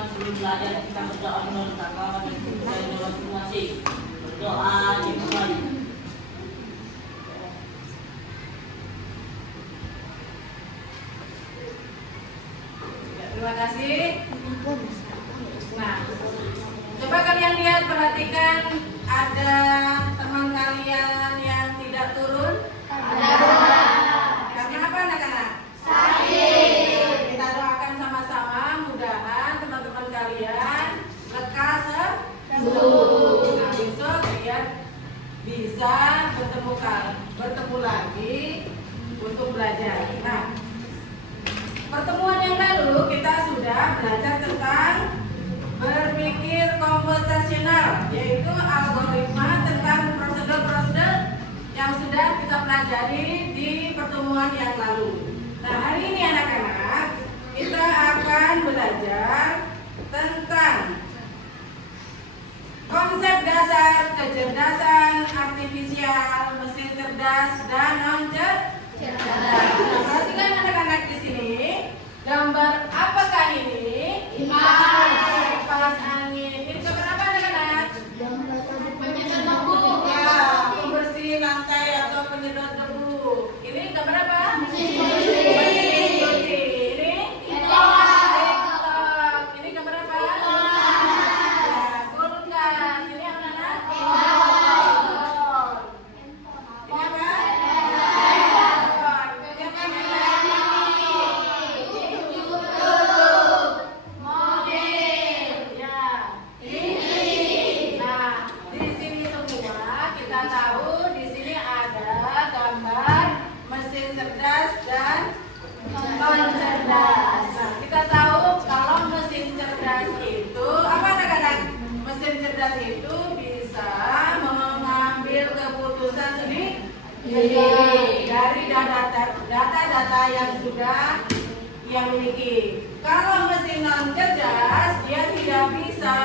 teman-teman sebelum belajar kita berdoa menurut agama dan kepercayaan masing-masing. Berdoa dimulai. Terima kasih. Nah, coba kalian lihat, perhatikan, ada teman kalian yang tidak turun? Ada. Karena apa anak-anak? Sakit. Kita doakan sama-sama, mudahan teman-teman kalian lekas sembuh. Nah, besok kalian bisa bertemu lagi untuk belajar. Nah, pertemuan yang lalu kita sudah belajar tentang berpikir komputasional, yaitu algoritma tentang prosedur-prosedur yang sudah kita pelajari di pertemuan yang lalu. Nah, hari ini anak-anak kita akan belajar tentang konsep dasar kecerdasan artifisial, mesin cerdas, dan non cerdas. Nah, perhatikan anak-anak di sini. Gambar apakah ini? Kipas angin. Ini gambar apa anak-anak? Penyedot debu. Ya, pembersih lantai atau penyedot debu. Ini gambar apa? Mesin cuci. Ini? TikTok. Ini gambar apa? Ya, kulkas. Ini apa anak? Ini apa? Dari data-data yang sudah ia miliki. Kalau mesin non cerdas, dia tidak bisa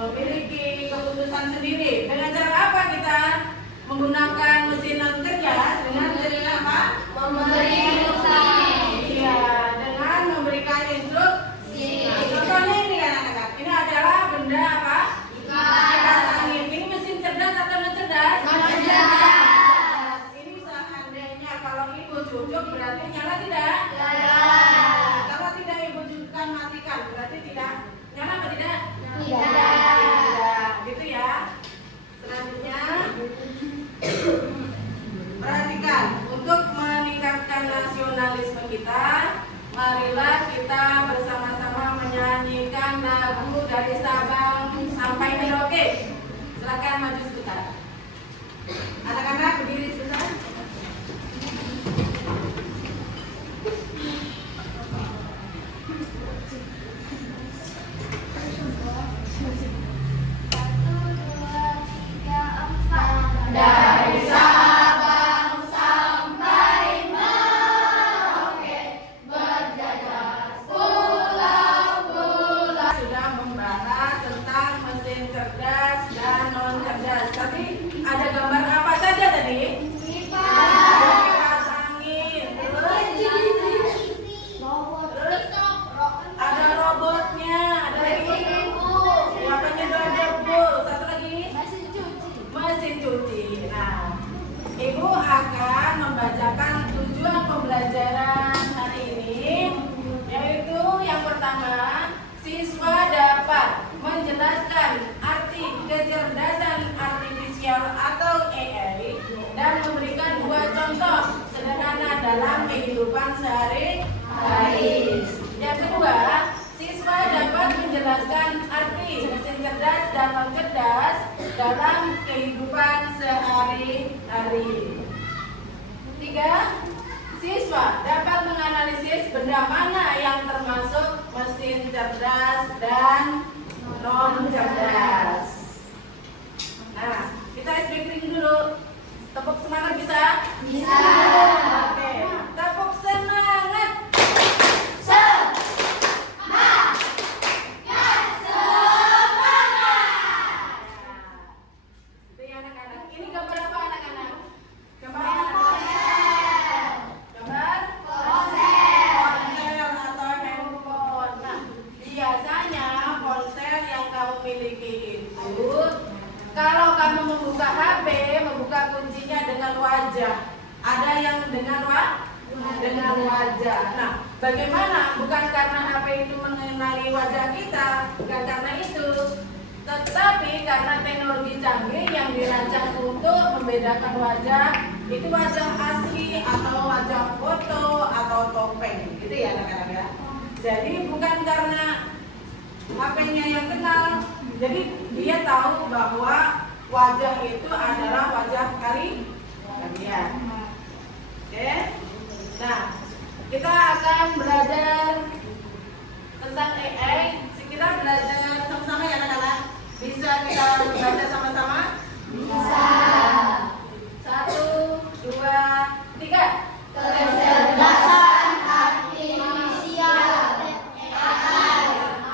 memiliki keputusan sendiri. Dengan cara apa kita menggunakan mesin non cerdas? Dengan apa? Memberi instruksi. Iya, dengan memberikan instruksi. Contohnya ini kan anak-anak. Ini adalah benda apa? Kipas angin. Ini mesin cerdas atau non cerdas? Non cerdas. Cucuk berarti nyala tidak? Nyala. Kalau tidak ibu cukupkan matikan berarti tidak nyala atau tidak? Tidak. Gitu ya. Selanjutnya perhatikan, untuk meningkatkan nasionalisme kita, marilah kita bersama-sama menyanyikan lagu dari Sabang sampai Merauke. Silakan maju sebentar. Anak-anak berdiri sebentar. Dari Sabang sampai Merauke, berjajar pulau-pulau. Sudah membahas tentang mesin cerdas dan non cerdas. Tapi ada gambar apa saja tadi? Kipas angin. Ada robotnya. Ada penyedot debu. Satu lagi. Mesin cuci. Nah, ibu akan membacakan tujuan pembelajaran hari ini, yaitu yang pertama, siswa dapat menjelaskan arti kecerdasan artifisial atau AI dan memberikan dua contoh sederhana dalam kehidupan sehari-hari. Yang kedua, siswa dapat menjelaskan arti mesin cerdas dan non cerdas dalam kehidupan sehari-hari. Tiga, siswa dapat menganalisis benda mana yang termasuk mesin cerdas dan non cerdas. Nah, kita iced baking dulu. Tepuk semangat bisa? Bisa. Oke, tepuk semangat. Ini gambar apa anak-anak? Gambar ponsel atau handphone. Nah, biasa ada yang dengan wajah. Nah, bagaimana? Bukan karena HP itu mengenali wajah kita, bukan karena itu, tetapi karena teknologi canggih yang dirancang untuk membedakan wajah, itu wajah asli atau wajah foto atau topeng, gitu ya anak-anak ya. Jadi bukan karena HP-nya yang kenal, jadi dia tahu bahwa wajah itu adalah wajah kalian. Oke? Nah, kita akan belajar tentang AI. Kita belajar sama-sama ya anak-anak. Bisa kita baca sama-sama? Bisa. 1, 2, 3. Kecerdasan artifisial AI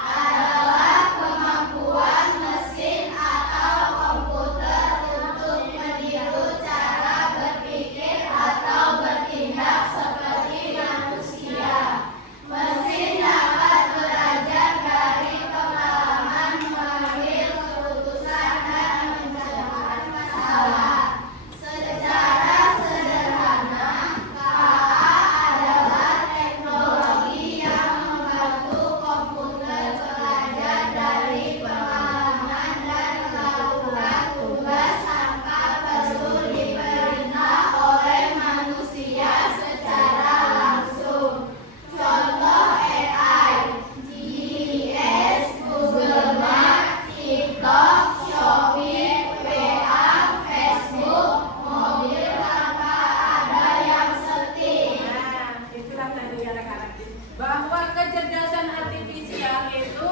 adalah kemampuan mesin atau komputer untuk meniru cara berpikir atau bertindak seperti manusia. Mesin dapat belajar dari pengalaman, mengambil keputusan dan menciptakan masalah. Secara sederhana, KA adalah teknologi yang membantu komputer belajar dari pengalaman dan melakukan tugas tanpa perlu diperintah oleh manusia secara langsung. Contoh AI: GPS, Google Maps, TikTok, Shopee, WA, Facebook, mobil tanpa ada yang setir. Nah, itulah tadi anak-anak, bahwa kecerdasan artifisial itu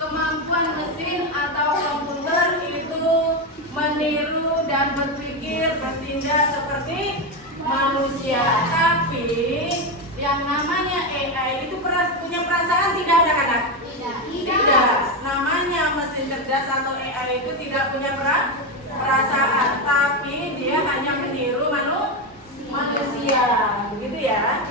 kemampuan mesin atau komputer itu meniru dan berpikir, bertindak seperti manusia. Tapi yang namanya AI itu punya perasaan tidak anak-anak? Tidak. Namanya mesin cerdas atau AI itu tidak punya perasaan, tapi dia hanya meniru manusia, begitu ya.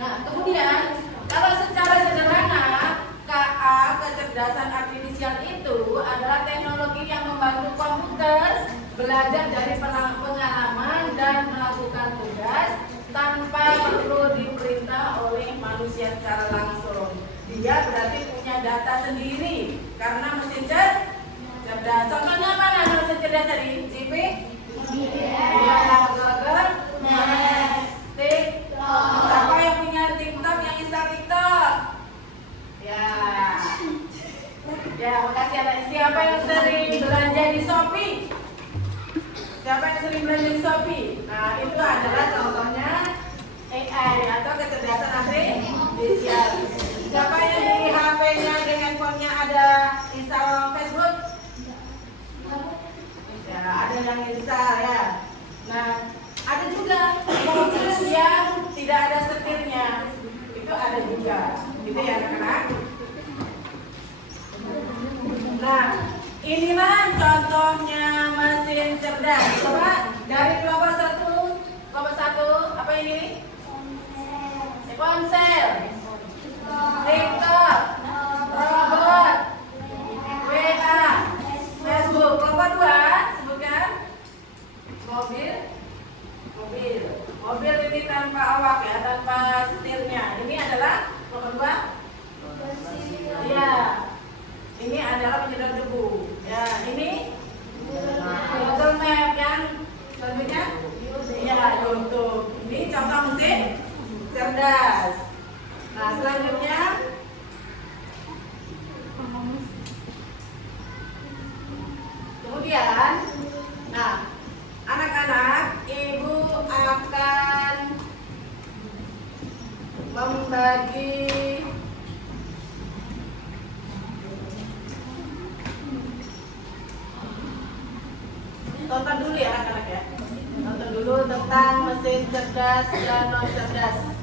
Nah, kemudian kalau secara sederhana, KA, kecerdasan artifisial itu adalah teknologi yang membantu komputer belajar dari pengalaman dan melakukan tugas tanpa perlu diperintah oleh manusia secara langsung. Dia berarti punya data sendiri karena mesin cerdas. Contohnya mana mesin cerdas tadi? GP? TikTok. Siapa yang punya TikTok, yang install TikTok? Ya, makasih anak. Siapa yang sering belanja di Shopee? Siapa yang sering belanja di Shopee? Nah, itu adalah contohnya AI atau kecerdasan artifisial. Siapa yang di HP-nya, di handphonenya ada install Facebook? Ya, ada yang install ya. Nah, ada juga mobil yang tidak ada setirnya. Itu ada juga. Gitu ya anak-anak. Nah, inilah contohnya mesin cerdas. Coba dari kelompok 1, apa ini? Ponsel, TikTok, robot, WA, Facebook. Kelompok 2, sebutkan. Mobil ini tanpa awak ya, tanpa setirnya. Ini adalah kelompok 2. Iya. Ini adalah penyedot debu. Ya, ini Google Map yang selanjutnya. Ya, YouTube. Ini contoh mesin cerdas. Nah, selanjutnya kemudian, nah, anak-anak, ibu akan membagi tonton dulu ya anak-anak ya. Tonton dulu tentang mesin cerdas dan non cerdas.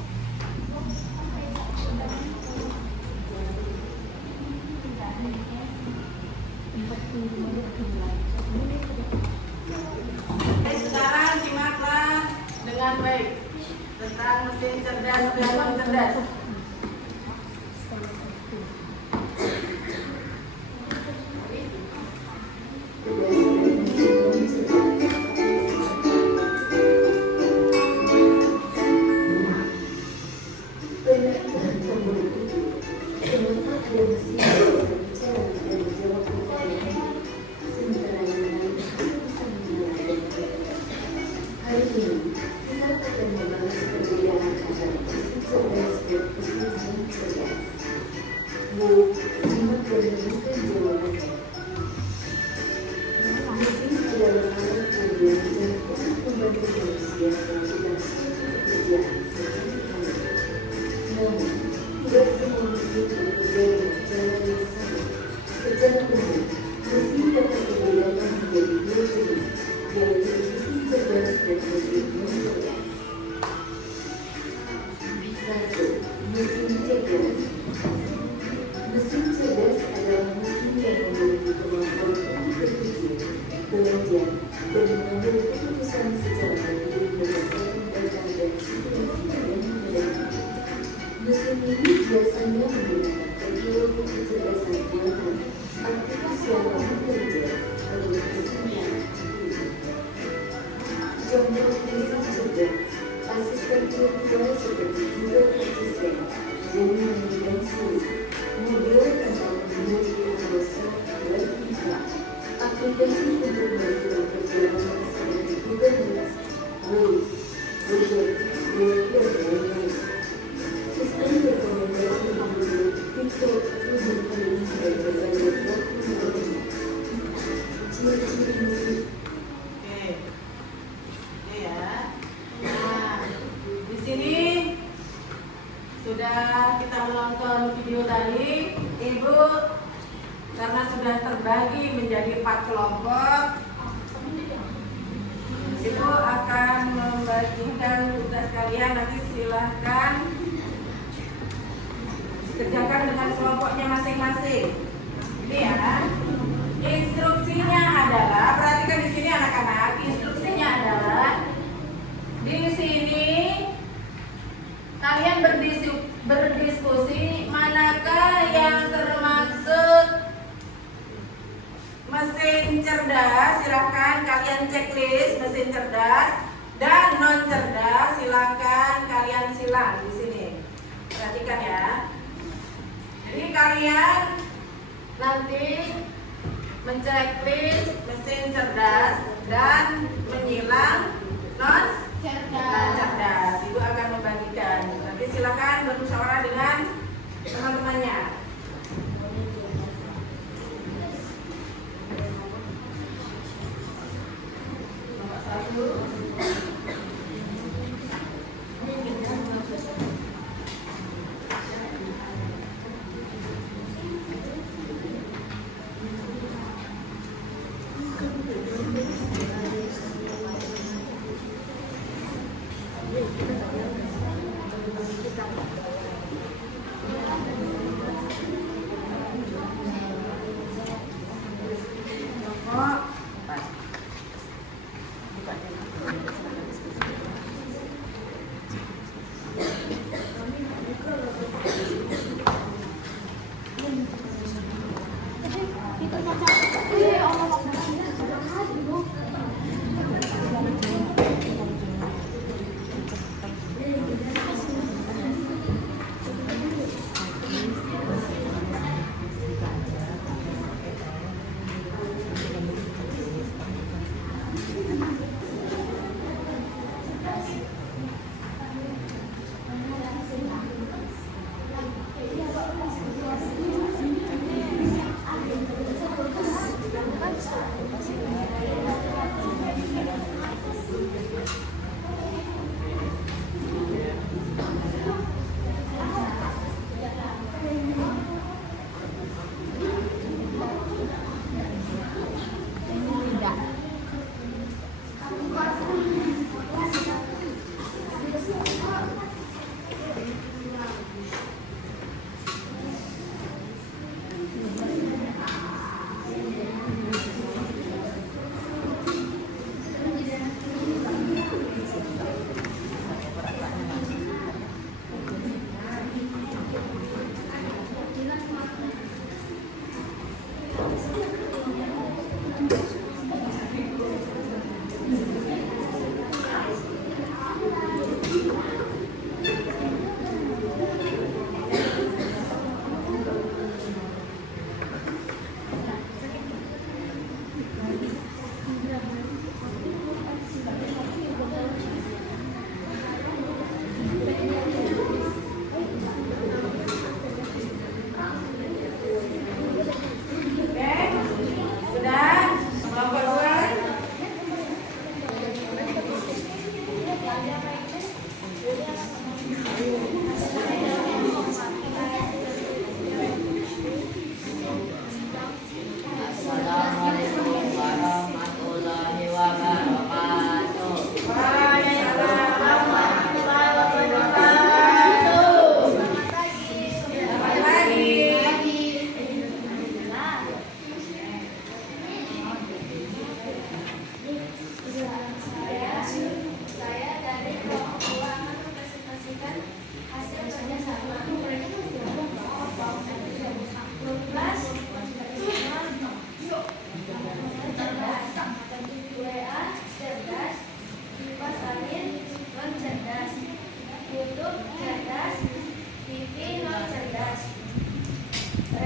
Sekarang simaklah dengan baik tentang mesin cerdas dan non cerdas. Sudah kita menonton video tadi, Ibu karena sudah terbagi menjadi 4 kelompok, Ibu akan membagikan tugas kalian. Nanti silahkan kerjakan dengan kelompoknya masing-masing. Ini ya. Instruksinya adalah, perhatikan di sini anak-anak. Instruksinya adalah di sini kalian berdiskusi manakah yang termasuk mesin cerdas. Silakan kalian checklist mesin cerdas, dan non cerdas silakan kalian silang di sini. Perhatikan ya. Jadi kalian nanti menceklis mesin cerdas dan menyilang non cerdas. Ibu akan membagikan. Nanti silakan bermusyawarah dengan teman-temannya. Nomor 1.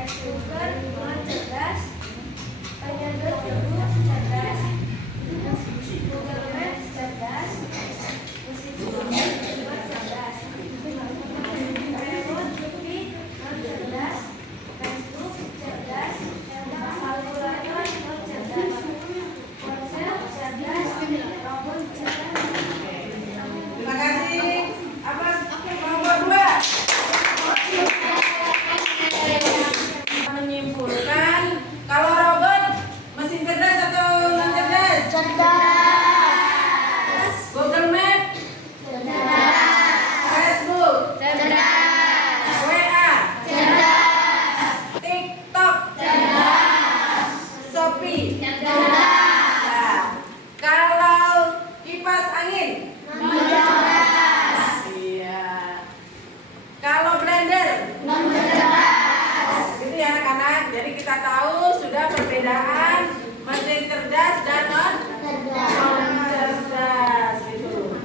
Super non cerdas, penyedot debu cerdas, Google Maps cerdas, musik juga cerdas, remote TV non cerdas, Facebook cerdas, kalkulator non cerdas, ponsel cerdas, robot cerdas. Terima kasih. Apa nomor 2? Menyimpulkan kalau robot mesin cerdas atau non cerdas? Cerdas. Google Map, Cerdas. Facebook, Cerdas. WA, Cerdas. TikTok, Cerdas. Shopee. Cerdas. Nah, kalau kipas angin, Non-cerdas. iya. Kalau blender, Non-cerdas. gitu ya anak-anak. Jadi kita tahu sudah perbedaan mesin cerdas dan non cerdas gitu.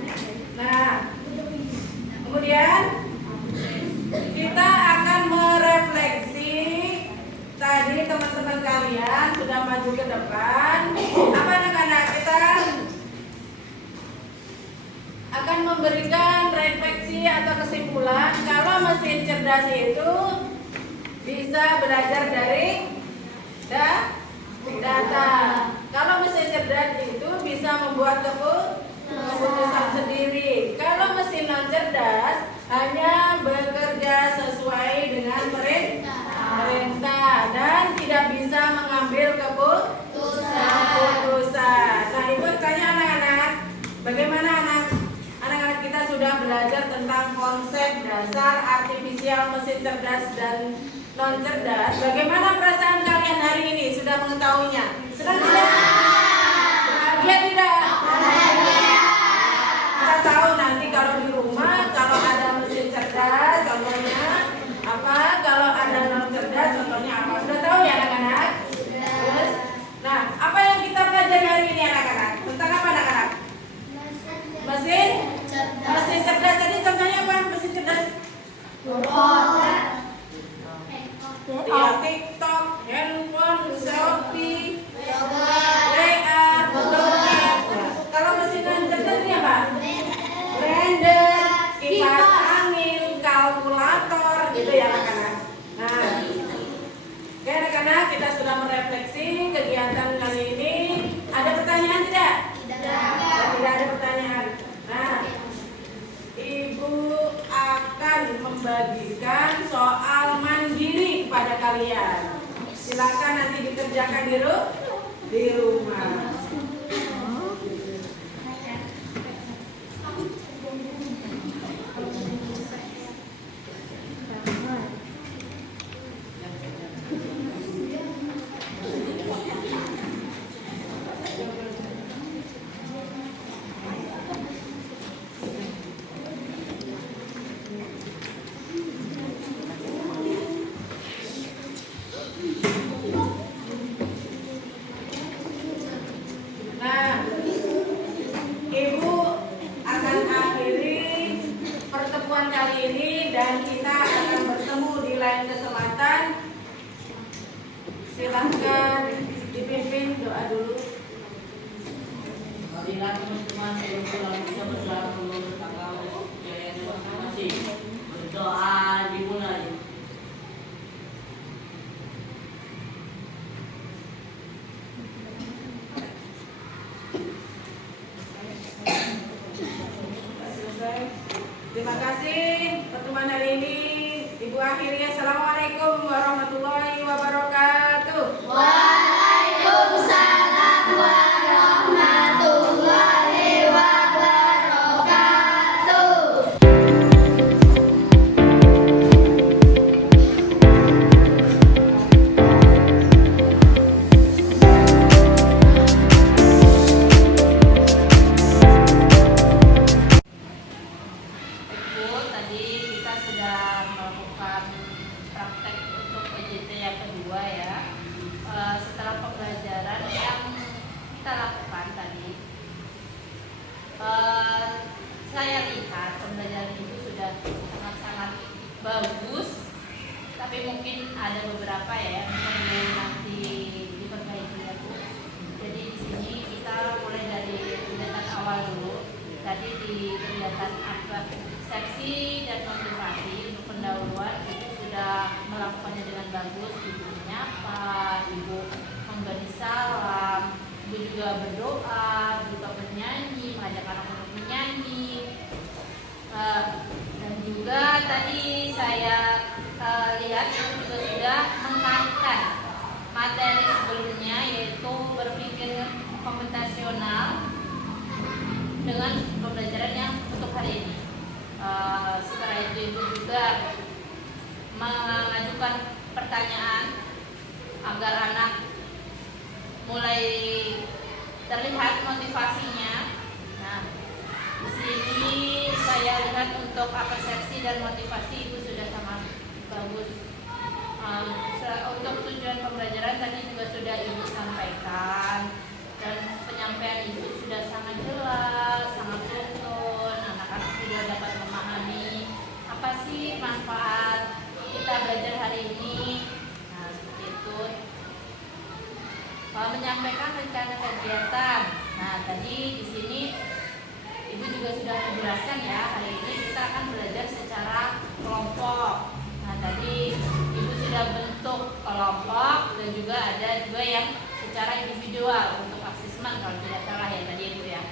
Nah, kemudian kita akan merefleksi. Tadi teman-teman kalian sudah maju ke depan. Apa anak-anak, kita akan memberikan refleksi atau kesimpulan kalau mesin cerdas itu bisa belajar dari data. Kalau mesin cerdas itu bisa membuat keputusan sendiri. Kalau mesin non cerdas hanya bekerja sesuai dengan perintah dan tidak bisa mengambil keputusan. Nah, ibu tanya anak-anak, bagaimana anak-anak kita sudah belajar tentang konsep dasar artifisial mesin cerdas dan non cerdas. Bagaimana perasaan kalian hari ini sudah mengetahuinya? Senang tidak? Bahagia tidak? Kita tahu nanti kalau di rumah kalau ada mesin cerdas contohnya apa, kalau ada non cerdas contohnya apa. Sudah tahu ya anak-anak? Yes. Nah, apa yang kita pelajari hari ini anak-anak? Tentang apa anak-anak? Mesin cerdas tadi contohnya apa? Mesin cerdas? Ya, TikTok, handphone, Shopee, WA, Google Maps. Kalau mesin non cerdas ini apa? Blender, kipas angin, kalkulator, gitu ya anak-anak. Nah, oke anak-anak, kita sudah merefleksi kegiatan kali ini. Ada pertanyaan tidak? Tidak ada pertanyaan. Nah, Ibu akan membagikan soal mandiri kepada kalian. Silakan nanti dikerjakan di rumah. Nah, Ibu akan akhiri pertemuan kali ini dan kita akan bertemu di lain kesempatan. Silahkan dipimpin doa dulu. Marilah teman-teman sebelum bisa berlaku bertanggal jaya masing-masing. Berdoa dimulai. Selesai. Terima kasih pertemuan hari ini. Ibu akhiri. Assalamualaikum warahmatullahi wabarakatuh. Waalaikumsalam warahmatullahi wabarakatuh. Ibu, tadi kita sudah melakukan ada beberapa ya yang perlu nanti diperbaiki ya Bu. Jadi di sini kita mulai dari kegiatan awal dulu. Tadi di kegiatan persepsi dan motivasi untuk pendahuluan Ibu sudah melakukannya dengan bagus. Ibu menyapa, Ibu memberi salam, Ibu juga berdoa, juga bernyanyi, mengajak anak untuk menyanyi. Dan juga tadi saya lihat Ibu juga sudah mengaitkan materi sebelumnya, yaitu berpikir komputasional dengan pembelajaran yang untuk hari ini. Setelah itu Ibu juga mengajukan pertanyaan agar anak mulai terlihat motivasinya. Nah, di sini saya lihat untuk persepsi dan motivasi Ibu sudah sangat bagus. Untuk tujuan pembelajaran tadi juga sudah Ibu sampaikan, dan penyampaian Ibu sudah sangat jelas, sangat tuntun. Anak-anak juga dapat memahami apa sih manfaat kita belajar hari ini. Nah, seperti itu. Menyampaikan rencana kegiatan. Nah, tadi di sini Ibu juga sudah menjelaskan ya, hari ini kita akan belajar secara kelompok. Nah, tadi Ibu sudah bentuk kelompok dan juga ada juga yang secara individual untuk asesmen kalau tidak salah ya tadi Ibu ya.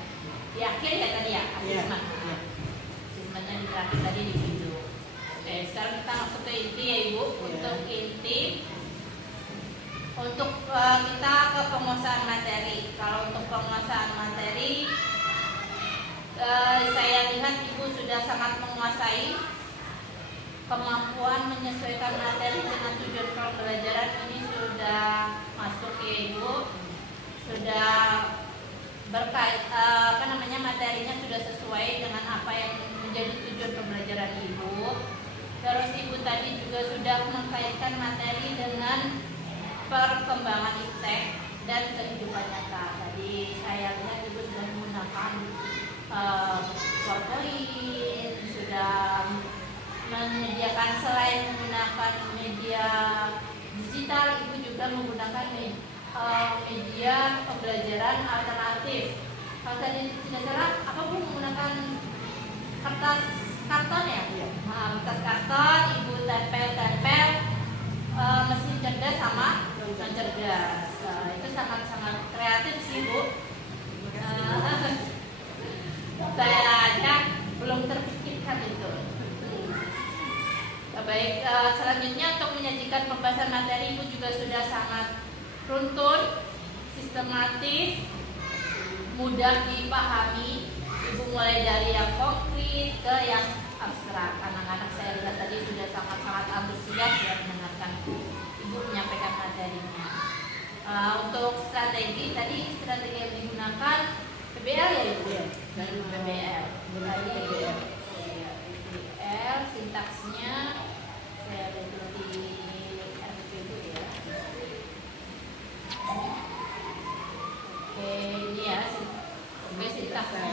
Di akhir ya tadi ya asesmen. Asesmennya di terakhir tadi di video. Oke, sekarang kita masuk ke inti ya Ibu. Untuk inti, untuk kita ke penguasaan materi. Kalau untuk penguasaan materi, saya lihat Ibu sudah sangat menguasai. Kemampuan menyesuaikan materi dengan tujuan pembelajaran ini sudah masuk ya Ibu. Sudah berkait materinya sudah sesuai dengan apa yang menjadi tujuan pembelajaran Ibu. Terus Ibu tadi juga sudah mengkaitkan materi dengan perkembangan iptek dan kehidupan nyata. Tadi saya lihat Ibu sudah menggunakan PowerPoint, sudah menyediakan selain menggunakan media digital, Ibu juga menggunakan media pembelajaran alternatif. Kalau tadi tidak salah, apa Bu menggunakan kertas karton ya? Nah, kertas karton, Ibu tempel-tempel mesin cerdas sama non cerdas. Itu sangat-sangat kreatif sih Bu. Saya aja belum terpikirkan itu. Baik, selanjutnya untuk menyajikan pembahasan materi Ibu juga sudah sangat runtun, sistematis, mudah dipahami. Ibu mulai dari yang konkret ke yang abstrak. Anak-anak saya lihat tadi sudah sangat-sangat antusias ya mendengarkan Ibu menyampaikan materinya. Untuk strategi, tadi strategi yang digunakan PBL ya Ibu? PBL. PBL, sintaksnya saya lihat di RPB ya. Oke, ini ya. Oke, sintaksnya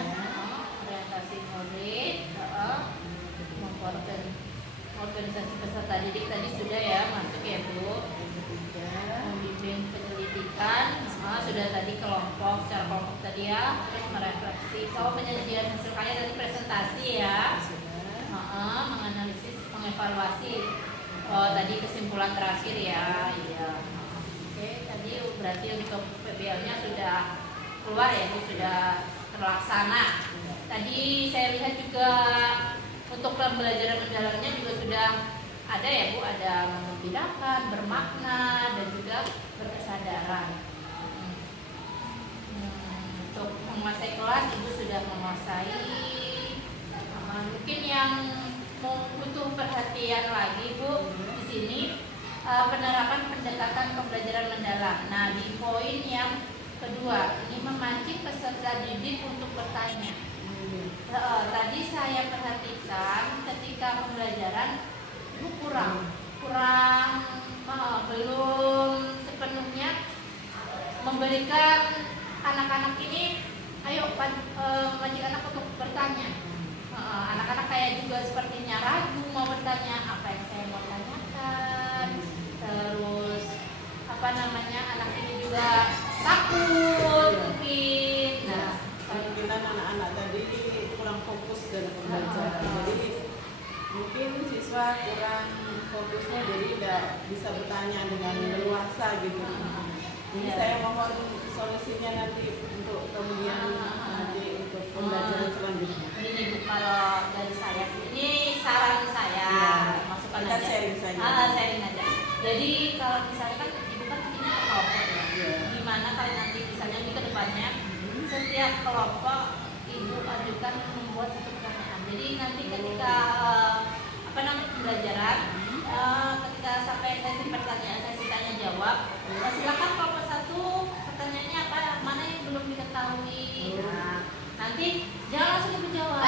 orientasi murid, organisasi peserta didik tadi sudah ya masuk ya Bu. Membimbing penyelidikan, sudah tadi kelompok, secara kelompok tadi ya. Terus merefleksi, kalau penyajian hasil karya dari presentasi ya. Menganalisis, mengevaluasi. Tadi kesimpulan terakhir ya. Iya. Oke, tadi berarti untuk PBL-nya sudah keluar ya, Bu, sudah terlaksana. Tadi saya lihat juga untuk pembelajaran mendalamnya juga sudah ada ya Bu, ada membedakan, bermakna, dan juga berkesadaran. Untuk menguasai kelas Ibu sudah menguasai. Mungkin yang butuh perhatian lagi Bu di sini penerapan pendekatan pembelajaran mendalam. Nah, di poin yang kedua ini memancing peserta didik untuk bertanya. Tadi saya perhatikan ketika pembelajaran itu kurang belum sepenuhnya memberikan anak-anak ini ayo mengajak anak untuk bertanya. Anak-anak kayak juga sepertinya ragu mau bertanya apa yang saya mau tanyakan, anak ini juga takut mungkin. Nah, Kemungkinan anak-anak tadi kurang fokus dalam pembelajaran. Jadi mungkin siswa kurang fokusnya, jadi tidak bisa bertanya dengan leluasa gitu. Jadi Iya. saya mohon solusinya nanti untuk kemudian nanti untuk pembelajaran selanjutnya. Ini Bu, kalau dari saya sih, ini saran saya, Ya. masukan Kita aja. sharing saja. Sharing aja. Jadi kalau misalkan ibu kan ini kelompok ya, Iya. gimana kalau nanti misalnya di kedepannya setiap kelompok ibu ajukan membuat satu pertanyaan. Jadi nanti ketika pembelajaran, ketika sampai sesi pertanyaan, sesi tanya jawab, silakan kelompok satu pertanyaannya apa, mana yang belum diketahui. Nah, nanti jangan langsung ibu jawab.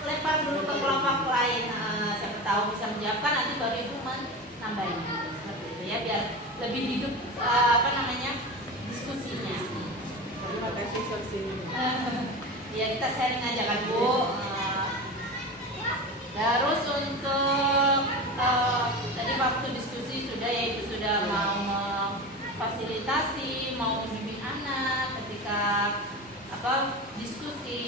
Lempar dulu ke kelompok lain, siapa tahu bisa menjawabkan, nanti baru ibu nambahin seperti itu ya, biar lebih hidup diskusinya. Terima kasih solusinya. Ya kita sharing aja kan Bu. Terus untuk tadi waktu diskusi sudah, yaitu sudah mau memfasilitasi, mau membimbing anak ketika diskusi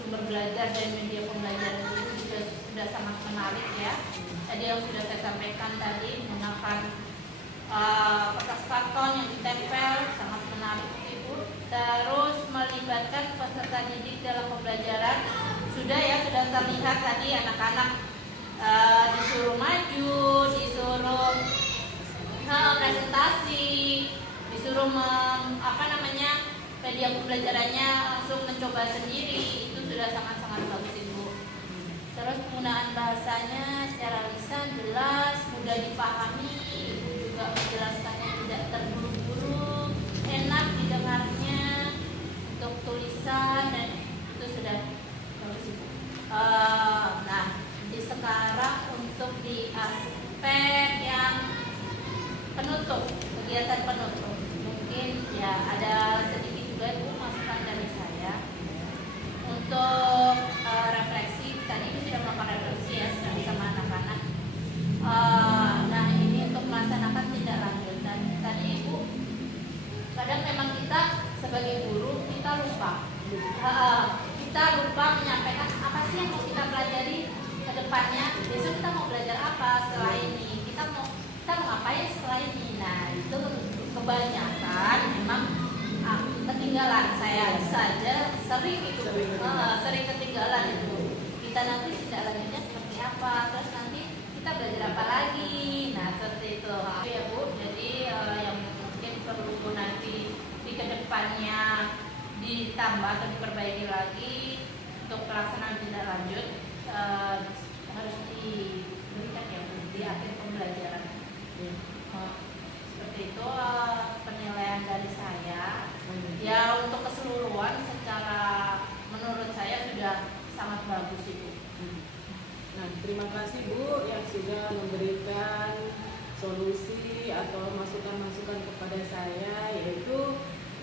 sumber belajar dan media pembelajaran itu sudah sangat menarik ya. Tadi yang sudah saya sampaikan tadi menggunakan kertas karton yang ditempel sangat menarik Ibu. Terus melibatkan peserta didik dalam pembelajaran sudah ya, sudah terlihat tadi anak-anak disuruh maju, disuruh presentasi, disuruh media pembelajarannya langsung mencoba sendiri, itu sudah sangat-sangat bagus Ibu. Terus penggunaan bahasanya secara lisan jelas, mudah dipahami, Ibu juga menjelaskannya tidak terburu-buru, enak didengarnya, untuk tulisan dan itu sudah bagus Ibu. Nah, di sekarang untuk di aspek yang penutup, kegiatan penutup, mungkin ya ada sedikit juga Ibu masukan dari saya untuk refleksi. Tadi Ibu sudah melakukan refleksi ya sama anak-anak. Nah ini untuk melaksanakan tindak lanjut. Dan tadi Ibu, kadang memang kita sebagai guru kita lupa. Kita lupa menyampaikan apa sih yang mau kita pelajari ke depannya. Besok kita mau belajar apa setelah ini, kita mau ngapain setelah ini. Nah itu kebanyakan memang ketinggalan. Saya saja sering itu sering ketinggalan itu. Kita nanti tidak lanjutnya seperti apa, terus nanti kita belajar apa lagi. Nah seperti itu ya Bu. Jadi yang mungkin perlu nanti di kedepannya ditambah atau diperbaiki lagi untuk pelaksanaan tindak lanjut, harus diberikan ya Bu di akhir pembelajaran. Seperti itu penilaian dari saya. Ya untuk keseluruhan secara menurut saya sudah sangat bagus Ibu. Nah, terima kasih Bu yang sudah memberikan solusi atau masukan-masukan kepada saya, yaitu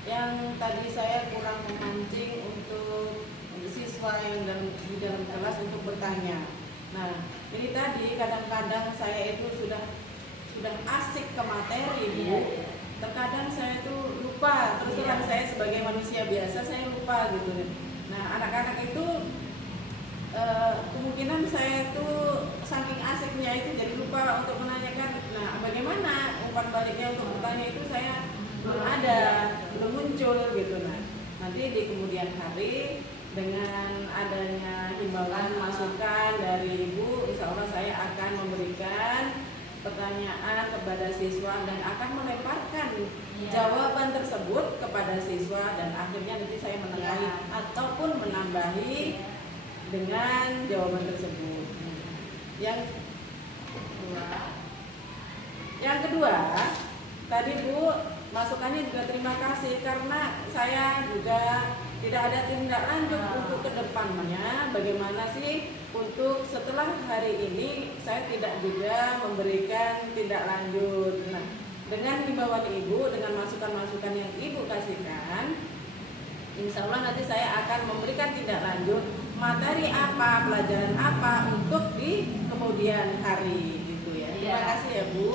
yang tadi saya kurang memancing untuk siswa yang di dalam kelas untuk bertanya. Nah, ini tadi kadang-kadang saya itu sudah asik ke materi Bu. Terkadang saya tuh lupa, terus terang saya sebagai manusia biasa saya lupa gitu. Nah, anak-anak itu kemungkinan saya tuh saking asiknya itu jadi lupa untuk menanyakan. Nah, bagaimana umpan baliknya untuk bertanya itu saya belum ada, belum muncul gitu. Nah, nanti di kemudian hari dengan adanya himbauan masukan dari Ibu, insya Allah saya akan memberikan pertanyaan kepada siswa dan akan melemparkan jawaban tersebut kepada siswa, dan akhirnya nanti saya menengahi ataupun menambahi dengan jawaban tersebut. Yang kedua, tadi Bu masukannya juga terima kasih, karena saya juga tidak ada tindak lanjut untuk kedepannya. Bagaimana sih untuk setelah hari ini saya tidak juga memberikan tindak lanjut. Nah, dengan himbauan Ibu, dengan masukan-masukan yang Ibu kasihkan, insya Allah nanti saya akan memberikan tindak lanjut materi apa, pelajaran apa untuk di kemudian hari gitu ya. Terima kasih ya Bu.